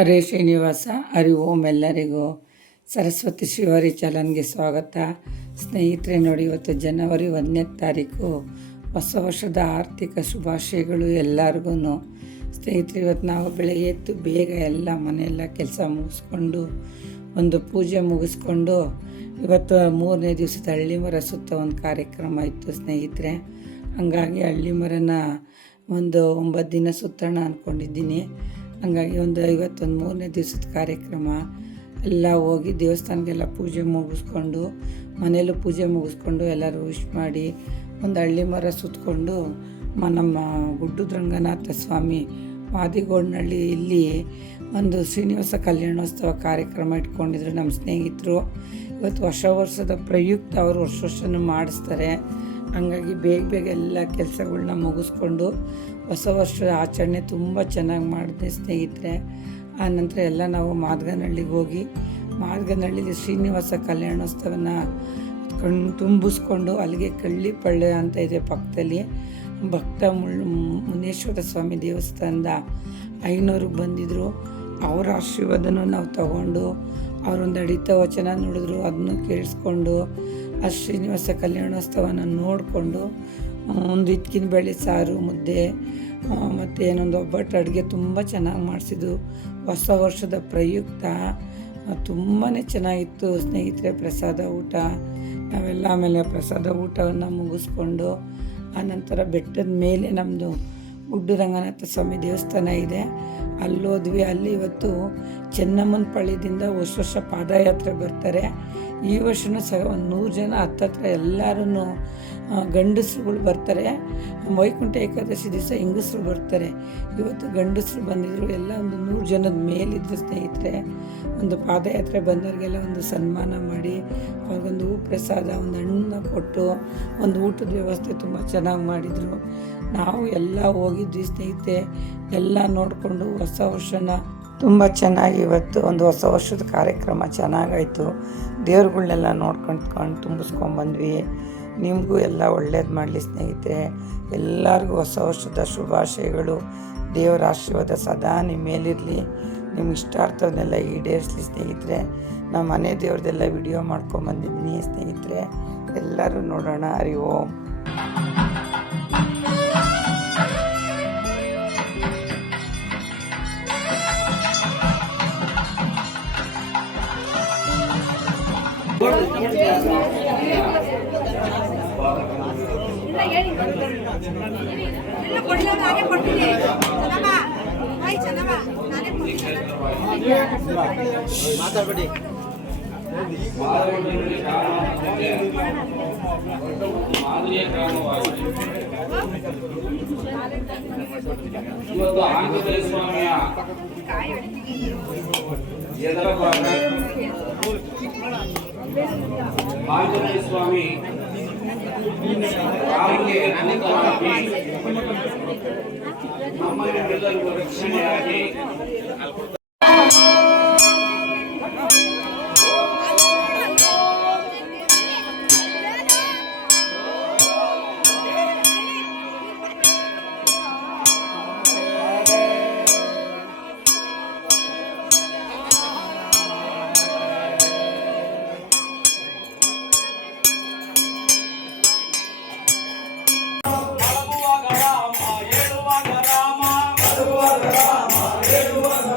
ಹರೇ ಶ್ರೀನಿವಾಸ. ಹರಿ ಓಂ. ಎಲ್ಲರಿಗೂ ಸರಸ್ವತಿ ಶಿವರಿ ಚಾನಲ್ಗೆ ಸ್ವಾಗತ. ಸ್ನೇಹಿತರೆ ನೋಡಿ, ಇವತ್ತು ಜನವರಿ 1ನೇ ತಾರೀಕು, ಹೊಸ ವರ್ಷದ ಆರ್ಥಿಕ ಶುಭಾಶಯಗಳು ಎಲ್ಲರಿಗೂ. ಸ್ನೇಹಿತರೆ, ಇವತ್ತು ನಾವು ಬೆಳಗ್ಗೆ ಎದ್ದು ಬೇಗ ಎಲ್ಲ ಮನೆಯೆಲ್ಲ ಕೆಲಸ ಮುಗಿಸ್ಕೊಂಡು ಒಂದು ಪೂಜೆ ಮುಗಿಸ್ಕೊಂಡು ಇವತ್ತು 3ನೇ ದಿವಸದ ಹಳ್ಳಿ ಮರ ಸುತ್ತ ಒಂದು ಕಾರ್ಯಕ್ರಮ ಇತ್ತು ಸ್ನೇಹಿತರೆ. ಹಂಗಾಗಿ ಹಳ್ಳಿ ಮರನ ಒಂದು 9 ದಿನ ಸುತ್ತೋಣ ಅಂದ್ಕೊಂಡಿದ್ದೀನಿ. ಹಂಗಾಗಿ ಇವತ್ತೊಂದು 3ನೇ ದಿವಸದ ಕಾರ್ಯಕ್ರಮ ಎಲ್ಲ ಹೋಗಿ ದೇವಸ್ಥಾನಕ್ಕೆಲ್ಲ ಪೂಜೆ ಮುಗಿಸ್ಕೊಂಡು ಮನೆಯಲ್ಲೂ ಪೂಜೆ ಮುಗಿಸ್ಕೊಂಡು ಎಲ್ಲರೂ ವಿಶ್ ಮಾಡಿ ಒಂದು ಹಳ್ಳಿ ಮರ ಸುತ್ತಕೊಂಡು ನಮ್ಮ ಗುಡ್ಡದ ರಂಗನಾಥ ಸ್ವಾಮಿ ವಾದಿಗೋಡ್ನಹಳ್ಳಿ ಇಲ್ಲಿ ಒಂದು ಶ್ರೀನಿವಾಸ ಕಲ್ಯಾಣೋತ್ಸವ ಕಾರ್ಯಕ್ರಮ ಇಟ್ಕೊಂಡಿದ್ರು ನಮ್ಮ ಸ್ನೇಹಿತರು. ಇವತ್ತು ಹೊಸ ವರ್ಷದ ಪ್ರಯುಕ್ತ ಅವರು ವರ್ಷನೂ ಮಾಡಿಸ್ತಾರೆ. ಹಂಗಾಗಿ ಬೇಗ ಎಲ್ಲ ಕೆಲಸಗಳನ್ನ ಮುಗಿಸ್ಕೊಂಡು ಹೊಸ ವರ್ಷದ ಆಚರಣೆ ತುಂಬ ಚೆನ್ನಾಗಿ ಮಾಡಿದೆ ಸ್ನೇಹಿತರೆ. ಆನಂತರ ಎಲ್ಲ ನಾವು ಮಾದಗನಹಳ್ಳಿಗೆ ಹೋಗಿ ಮಾದಗನಹಳ್ಳಿಲಿ ಶ್ರೀನಿವಾಸ ಕಲ್ಯಾಣೋತ್ಸವನ ತುಂಬಿಸ್ಕೊಂಡು ಅಲ್ಲಿಗೆ ಕಳ್ಳಿಪಳ್ಳೆ ಅಂತ ಇದೆ ಪಕ್ಕದಲ್ಲಿ ಭಕ್ತ ಮುನೇಶ್ವರ ಸ್ವಾಮಿ ದೇವಸ್ಥಾನದ 500 ಬಂದಿದ್ದರು. ಅವರ ಆಶೀರ್ವಾದನೂ ನಾವು ತಗೊಂಡು ಅವರೊಂದು ಅಡಿತ ವಚನ ನೋಡಿದ್ರು, ಅದನ್ನು ಕೇಳಿಸ್ಕೊಂಡು ಆ ಶ್ರೀನಿವಾಸ ಕಲ್ಯಾಣೋತ್ಸವನ ನೋಡಿಕೊಂಡು ಒಂದು ಇದ್ಕಿನ ಬೇಳೆ ಸಾರು ಮುದ್ದೆ ಮತ್ತು ಏನೊಂದು ಒಬ್ಬಟ್ಟು ಅಡುಗೆ ತುಂಬ ಚೆನ್ನಾಗಿ ಮಾಡಿಸಿದ್ದು. ಹೊಸ ವರ್ಷದ ಪ್ರಯುಕ್ತ ತುಂಬಾ ಚೆನ್ನಾಗಿತ್ತು ಸ್ನೇಹಿತರೆ. ಪ್ರಸಾದ ಊಟ ನಾವೆಲ್ಲ ಆಮೇಲೆ ಪ್ರಸಾದ ಊಟವನ್ನು ಮುಗಿಸ್ಕೊಂಡು ಆನಂತರ ಬೆಟ್ಟದ ಮೇಲೆ ನಮ್ಮದು ಗುಡ್ಡು ರಂಗನಾಥ ಸ್ವಾಮಿ ದೇವಸ್ಥಾನ ಇದೆ, ಅಲ್ಲೋದ್ವಿ. ಅಲ್ಲಿ ಇವತ್ತು ಚೆನ್ನಮ್ಮನ ಪಾಳ್ಯದಿಂದ ವರ್ಷ ಪಾದಯಾತ್ರೆ ಬರ್ತಾರೆ. ಈ ವರ್ಷವೂ ಸಹ ಒಂದು 100 ಜನ ಹತ್ತತ್ರ ಎಲ್ಲರೂ ಗಂಡಸರುಗಳು ಬರ್ತಾರೆ. ವೈಕುಂಠ ಏಕಾದಶಿ ದಿವಸ ಹೆಂಗಸರು ಬರ್ತಾರೆ. ಇವತ್ತು ಗಂಡಸರು ಬಂದಿದ್ದರು, ಎಲ್ಲ ಒಂದು 100 ಜನದ ಮೇಲಿದ್ದರು ಸ್ನೇಹಿತರೆ. ಒಂದು ಪಾದಯಾತ್ರೆ ಬಂದವರಿಗೆಲ್ಲ ಒಂದು ಸನ್ಮಾನ ಮಾಡಿ ಅವ್ರಿಗೊಂದು ಹೂ ಪ್ರಸಾದ ಒಂದು ಹಣ್ಣು ಕೊಟ್ಟು ಒಂದು ಊಟದ ವ್ಯವಸ್ಥೆ ತುಂಬ ಚೆನ್ನಾಗಿ ಮಾಡಿದರು. ನಾವು ಎಲ್ಲ ಹೋಗಿದ್ವಿ ಸ್ನೇಹಿತರೆ. ಎಲ್ಲ ನೋಡಿಕೊಂಡು ಹೊಸ ವರ್ಷನ ತುಂಬ ಚೆನ್ನಾಗಿ ಇವತ್ತು ಒಂದು ಹೊಸ ವರ್ಷದ ಕಾರ್ಯಕ್ರಮ ಚೆನ್ನಾಗಾಯಿತು. ದೇವ್ರುಗಳ್ನೆಲ್ಲ ನೋಡ್ಕೊಂಡು ತುಂಬಿಸ್ಕೊಂಡ್ಬಂದ್ವಿ. ನಿಮಗೂ ಎಲ್ಲ ಒಳ್ಳೇದು ಮಾಡಲಿ ಸ್ನೇಹಿತರೆ. ಎಲ್ಲರಿಗೂ ಹೊಸ ವರ್ಷದ ಶುಭಾಶಯಗಳು. ದೇವರ ಆಶೀರ್ವಾದ ಸದಾ ನಿಮ್ಮ ಮೇಲಿರಲಿ. ನಿಮ್ಗೆ ಇಷ್ಟಾರ್ಥವನ್ನೆಲ್ಲ ಈಡೇರಿಸಲಿ ಸ್ನೇಹಿತರೆ. ನಮ್ಮ ಮನೆ ದೇವ್ರದ್ದೆಲ್ಲ ವಿಡಿಯೋ ಮಾಡ್ಕೊಂಬಂದಿದ್ದೀನಿ ಸ್ನೇಹಿತರೆ. ಎಲ್ಲರೂ ನೋಡೋಣ. ಹರಿ ಓಂ. ಮಾತಾಡ್ಬೇಡಿ. ಇವತ್ತು ಆಂಜನೇಯ ಸ್ವಾಮಿಯ ಎದರ ಭಾಗ ಆಂಜನೇಯ ಸ್ವಾಮಿ ರಾಮನಿಗೆ ಅನುಕೂಲವಾಗಿ ನಮ್ಮನ್ನೆಲ್ಲರಿಗೂ ರಕ್ಷಣೆಯಾಗಿ ಹೇಳುವಾಗ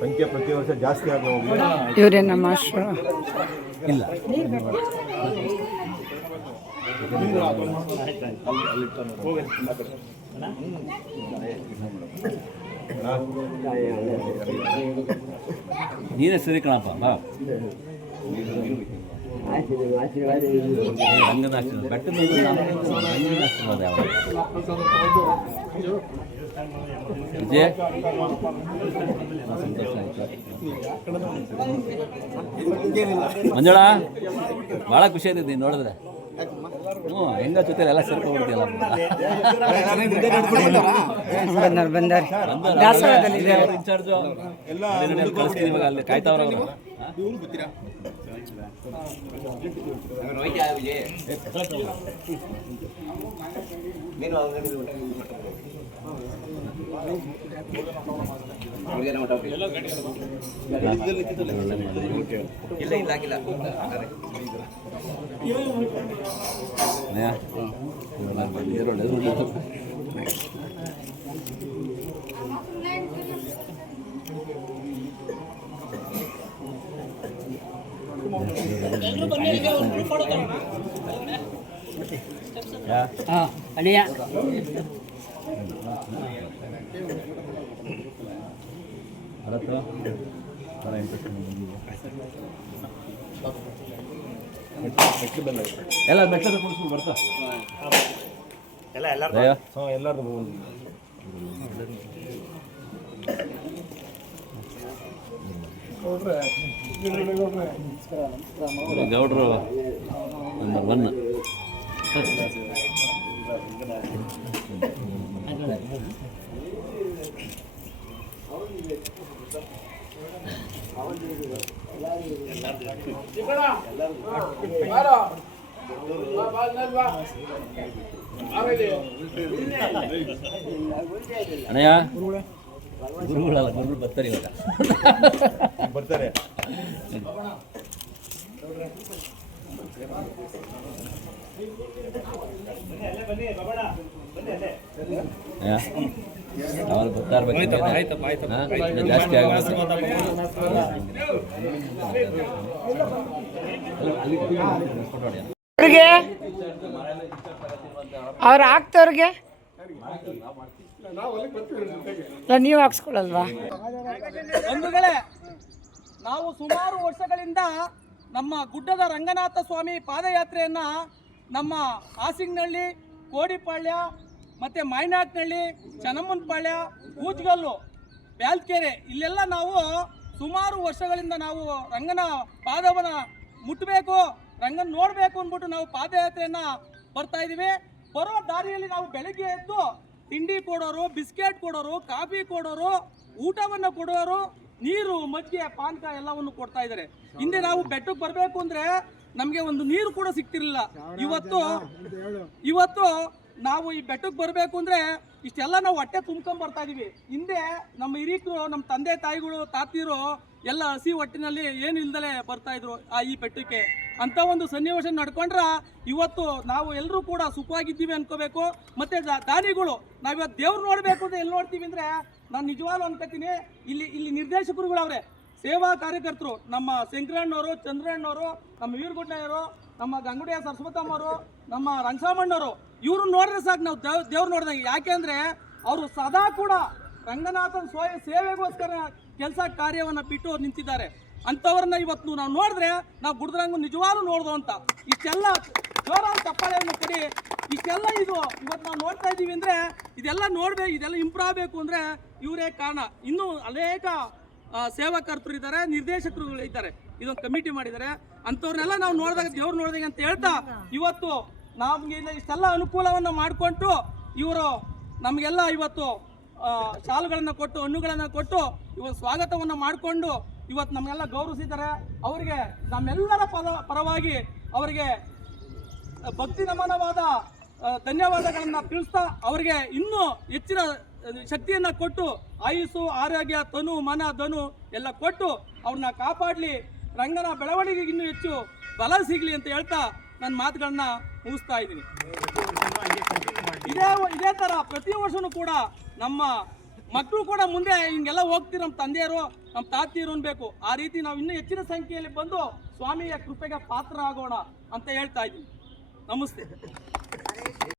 ಸಂಖ್ಯೆ ಪ್ರತಿ ವರ್ಷ ಜಾಸ್ತಿ ಆಗಿ ಇವರೇ ನಮ್ಮ ಆಶ್ರಮ. ಇಲ್ಲ ನೀನೇ ಸರಿ ಕಣಪ್ಪ ಬಾ ರಂಗನ ಆಶೀರ್ವಾದ ಬೆಟ್ಟದ ರಂಗನ ಆಶೀರ್ವಾದ ಯಾವ ವಿಜಯ ಸಂತೋಷ ಆಯ್ತು ಮಂಜುಳ ಭಾಳ ಖುಷಿ ಆಯ್ತೈತಿ ನೀನು ನೋಡಿದ್ರೆ ಹೆಂಗ ಜೊತೆ ಎಲ್ಲ ಸೇರ್ಕೊಂಡ್ಬಿಡ್ತೀಯಲ್ಲ ಬಂದಾರ ದಾಸವಾಳದಲ್ಲಿದ್ದಾರೆ. ಇನ್ಚಾರ್ಜು ಕಳಿಸ್ತೀನಿ ಇವಾಗ ಅಲ್ಲಿ ಕಾಯ್ತಾವ್ರ ಅವರು ಅಳಿಯ ಎಲ್ಲ ಬೆಟ್ಟದ ಕುಡಿಸ್ಬಿಟ್ಟು ಬರ್ತಾ ಎಲ್ಲರೂ ಗೌಡ್ರು ನಂಬರ್ 1 ಅಣ್ಣಯ್ಯ ಗುರುಗಳಲ್ಲ ಗುರುಗಳು ಬರ್ತಾರೆ ಇವಾಗ ಬರ್ತಾರೆ. ಅವ್ರು ಬರ್ತಾ ಇರ್ಬೇಕು ಜಾಸ್ತಿ ಅವ್ರಿಗೆ ಅವ್ರು ಆಗ್ತವ್ರಿಗೆ ನೀವು ಹಾಕ್ಸ್ಕೊಳಲ್ವಾ? ಬಂಧುಗಳೇ, ನಾವು ಸುಮಾರು ವರ್ಷಗಳಿಂದ ನಮ್ಮ ಗುಡ್ಡದ ರಂಗನಾಥ ಸ್ವಾಮಿ ಪಾದಯಾತ್ರೆಯನ್ನ ನಮ್ಮ ಹಾಸಿಂಗ್ನಹಳ್ಳಿ, ಕೋಡಿಪಾಳ್ಯ, ಮತ್ತೆ ಮಾಯನಾಟ್ನಹಳ್ಳಿ, ಚನ್ನಮ್ಮನಪಾಳ್ಯ, ಕೂಜ್ಗಲ್ಲು, ಬ್ಯಾಲ್ಕೆರೆ ಇಲ್ಲೆಲ್ಲ ನಾವು ಸುಮಾರು ವರ್ಷಗಳಿಂದ ನಾವು ರಂಗನ ಪಾದವನ್ನ ಮುಟ್ಟಬೇಕು, ರಂಗನ ನೋಡಬೇಕು ಅಂದ್ಬಿಟ್ಟು ನಾವು ಪಾದಯಾತ್ರೆಯನ್ನ ಬರ್ತಾ ಇದೀವಿ. ಬರೋ ದಾರಿಯಲ್ಲಿ ನಾವು ಬೆಳಗ್ಗೆ ಎದ್ದು ತಿಂಡಿ ಕೊಡೋರು, ಬಿಸ್ಕೆಟ್ ಕೊಡೋರು, ಕಾಫಿ ಕೊಡೋರು, ಊಟವನ್ನು ಕೊಡೋರು, ನೀರು, ಮಜ್ಜಿಗೆ, ಪಾನಕ ಎಲ್ಲವನ್ನು ಕೊಡ್ತಾ ಇದ್ದಾರೆ. ಹಿಂದೆ ನಾವು ಬೆಟ್ಟಕ್ಕೆ ಬರಬೇಕು ಅಂದ್ರೆ ನಮಗೆ ಒಂದು ನೀರು ಕೂಡ ಸಿಗ್ತಿರ್ಲಿಲ್ಲ. ಇವತ್ತು ನಾವು ಈ ಬೆಟ್ಟಕ್ಕೆ ಬರಬೇಕು ಅಂದ್ರೆ ಇಷ್ಟೆಲ್ಲ ನಾವು ಹೊಟ್ಟೆ ತುಂಬ್ಕೊಂಡ್ ಬರ್ತಾ ಇದೀವಿ. ಹಿಂದೆ ನಮ್ಮ ಹಿರಿಕರು, ನಮ್ಮ ತಂದೆ ತಾಯಿಗಳು, ತಾತಿರು ಎಲ್ಲ ಹಸಿ ಹೊಟ್ಟಿನಲ್ಲಿ ಏನು ಇಲ್ದಲೆ ಬರ್ತಾ ಇದ್ರು ಈ ಬೆಟ್ಟಕ್ಕೆ. ಅಂತ ಒಂದು ಸನ್ನಿವೇಶ ನಡ್ಕೊಂಡ್ರ ಇವತ್ತು ನಾವು ಎಲ್ಲರೂ ಕೂಡ ಸುಖವಾಗಿದ್ದೀವಿ ಅನ್ಕೋಬೇಕು. ಮತ್ತೆ ದಾನಿಗಳು ನಾವಿವತ್ತು ದೇವ್ರು ನೋಡ್ಬೇಕು ಅಂದ್ರೆ ಎಲ್ಲಿ ನೋಡ್ತೀವಿ ಅಂದ್ರೆ, ನಾನು ನಿಜವಾಗ್ಲೂ ಅನ್ಕೋತೀನಿ, ಇಲ್ಲಿ ನಿರ್ದೇಶಕರುಗಳವ್ರೆ, ಸೇವಾ ಕಾರ್ಯಕರ್ತರು, ನಮ್ಮ ಶಂಕರಣ್ಣವರು, ಚಂದ್ರಣ್ಣವರು, ನಮ್ಮ ವೀರಗುಡ್ಡಯ್ಯವರು, ನಮ್ಮ ಗಂಗುಡಿಯ ಸರಸ್ವತಮ್ಮವರು, ನಮ್ಮ ರಂಗಸಾಮಣ್ಣವರು, ಇವ್ರು ನೋಡಿದ್ರೆ ಸಾಕು ನಾವು ದೇವ್ರು ನೋಡಿದಂಗೆ. ಯಾಕೆಂದ್ರೆ ಅವರು ಸದಾ ಕೂಡ ರಂಗನಾಥನ ಸೇವೆಗೋಸ್ಕರ ಕೆಲಸ ಕಾರ್ಯವನ್ನು ಬಿಟ್ಟು ನಿಂತಿದ್ದಾರೆ. ಅಂಥವ್ರನ್ನ ಇವತ್ತು ನಾವು ನೋಡಿದ್ರೆ ನಾವು ಗುಡ್ದರಂಗ ನಿಜವಾಗ್ಲೂ ನೋಡ್ದು ಅಂತ. ಇಷ್ಟೆಲ್ಲ ಜೋರಾದ ಚಪ್ಪಾಳೆಯನ್ನು ಕೊಡಿ. ಇಷ್ಟೆಲ್ಲ ಇದು ಇವತ್ತು ನಾವು ನೋಡ್ತಾ ಇದ್ದೀವಿ ಅಂದರೆ ಇದೆಲ್ಲ ನೋಡ್ಬೇಕು, ಇದೆಲ್ಲ ಇಂಪ್ರೂವ್ ಆಗಬೇಕು ಅಂದರೆ ಇವರೇ ಕಾರಣ. ಇನ್ನೂ ಅನೇಕ ಸೇವಾಕರ್ತರು ಇದ್ದಾರೆ, ನಿರ್ದೇಶಕರು ಇದ್ದಾರೆ, ಇದೊಂದು ಕಮಿಟಿ ಮಾಡಿದ್ದಾರೆ. ಅಂಥವ್ರನ್ನೆಲ್ಲ ನಾವು ನೋಡಿದಾಗ ದೇವ್ರು ನೋಡಿದಾಗ ಅಂತ ಹೇಳ್ತಾ ಇವತ್ತು ನಮಗೆ ಇಷ್ಟೆಲ್ಲ ಅನುಕೂಲವನ್ನು ಮಾಡಿಕೊಂಡು ಇವರು ನಮಗೆಲ್ಲ ಇವತ್ತು ಶಾಲುಗಳನ್ನು ಕೊಟ್ಟು ಹಣ್ಣುಗಳನ್ನು ಕೊಟ್ಟು ಇವತ್ತು ಸ್ವಾಗತವನ್ನು ಮಾಡಿಕೊಂಡು ಇವತ್ತು ನಮಗೆಲ್ಲ ಗೌರವಿಸಿದ್ದಾರೆ. ಅವರಿಗೆ ನಮ್ಮೆಲ್ಲರ ಪರವಾಗಿ ಅವರಿಗೆ ಭಕ್ತಿ ನಮನವಾದ ಧನ್ಯವಾದಗಳನ್ನು ತಿಳಿಸ್ತಾ ಅವರಿಗೆ ಇನ್ನೂ ಹೆಚ್ಚಿನ ಶಕ್ತಿಯನ್ನು ಕೊಟ್ಟು ಆಯುಸ್ಸು ಆರೋಗ್ಯ ತನು ಮನ ಧನು ಎಲ್ಲ ಕೊಟ್ಟು ಅವ್ರನ್ನ ಕಾಪಾಡಲಿ, ರಂಗನ ಬೆಳವಣಿಗೆಗೆ ಇನ್ನೂ ಹೆಚ್ಚು ಬಲ ಸಿಗಲಿ ಅಂತ ಹೇಳ್ತಾ ನನ್ನ ಮಾತುಗಳನ್ನ ಮುಗಿಸ್ತಾ ಇದ್ದೀನಿ. ಇದೇ ಥರ ಪ್ರತಿ ವರ್ಷವೂ ಕೂಡ ನಮ್ಮ ಮಕ್ಕಳು ಕೂಡ ಮುಂದೆ ಹಿಂಗೆಲ್ಲ ಹೋಗ್ತೀವಿ, ನಮ್ಮ ತಂದೆಯರು ನಮ್ಮ ತಾತಿಯರು ಅನ್ಬೇಕು. ಆ ರೀತಿ ನಾವು ಇನ್ನೂ ಹೆಚ್ಚಿನ ಸಂಖ್ಯೆಯಲ್ಲಿ ಬಂದು ಸ್ವಾಮಿಯ ಕೃಪೆಗೆ ಪಾತ್ರ ಆಗೋಣ ಅಂತ ಹೇಳ್ತಾ ಇದ್ದೀನಿ. ನಮಸ್ತೆ.